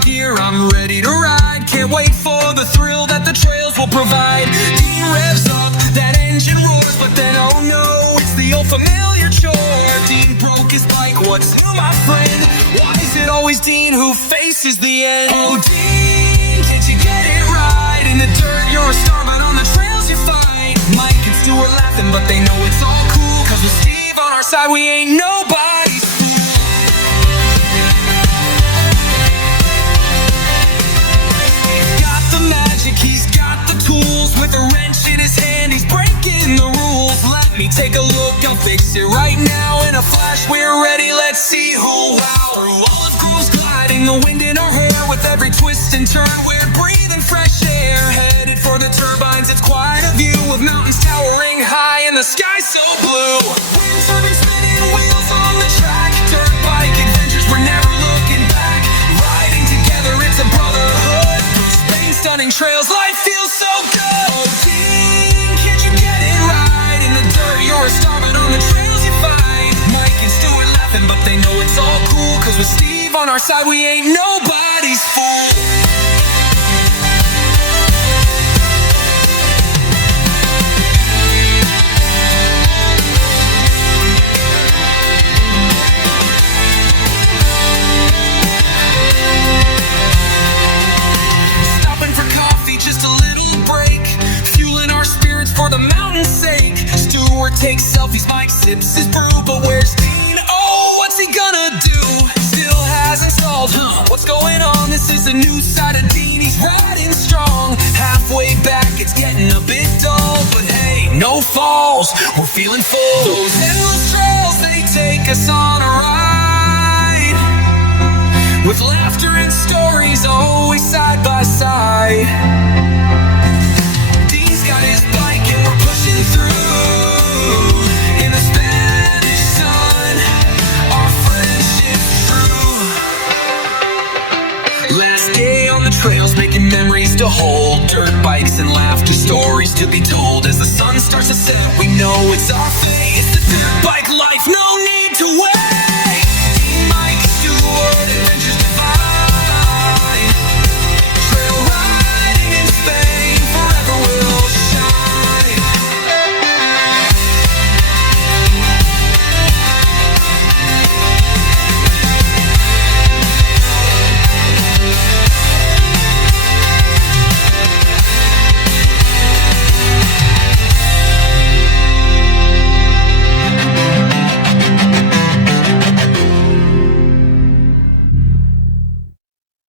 gear, I'm ready to ride. Can't wait for the thrill that the trails will provide. Dean revs up, that engine roars, but then oh no, it's the old familiar chore. Dean broke his bike, what's new, my friend? Why is it always Dean who faces the end? Oh Dean, can't you get it right? In the dirt you're a star, but on the trails you fight. Mike and Stewart laughing, but they know it's all cool, cause with Steve on our side we ain't nobody's fool. He's got the tools, with a wrench in his hand, he's breaking the rules. Let me take a look, I'll fix it right now. In a flash, we're ready, let's see who wow. Through all the grooves gliding, the wind in our hair. With every twist and turn, we're breathing fresh air. Headed for the turbines, it's quite a view, with mountains towering high and the sky so blue. Wind turbine spinning, wheels on the track. Dirt bike adventures, we're never looking back. Riding together, it's a brotherhood. Stunning trails, life feels so good. Oh Dean, can't you get it right? In the dirt you're a star, but on the trails you find. Mike and Stewart laughing, but they know it's all cool, cause with Steve on our side we ain't nobody's fool. For the mountain's sake, Stewart takes selfies, Mike sips his brew, but where's Dean? Oh, what's he gonna do? Still hasn't stalled, what's going on? This is a new side of Dean, he's riding strong. Halfway back, it's getting a bit dull, but hey, no falls, we're feeling full. Those endless trails, they take us on a ride, with laughter and stories always side by side. Dean's got his bike and we're pushing through. In the Spanish sun, our friendship's true. Last day on the trails, making memories to hold. Dirt bikes and laughter, stories to be told. As the sun starts to set, we know it's our fate. It's the dirt bike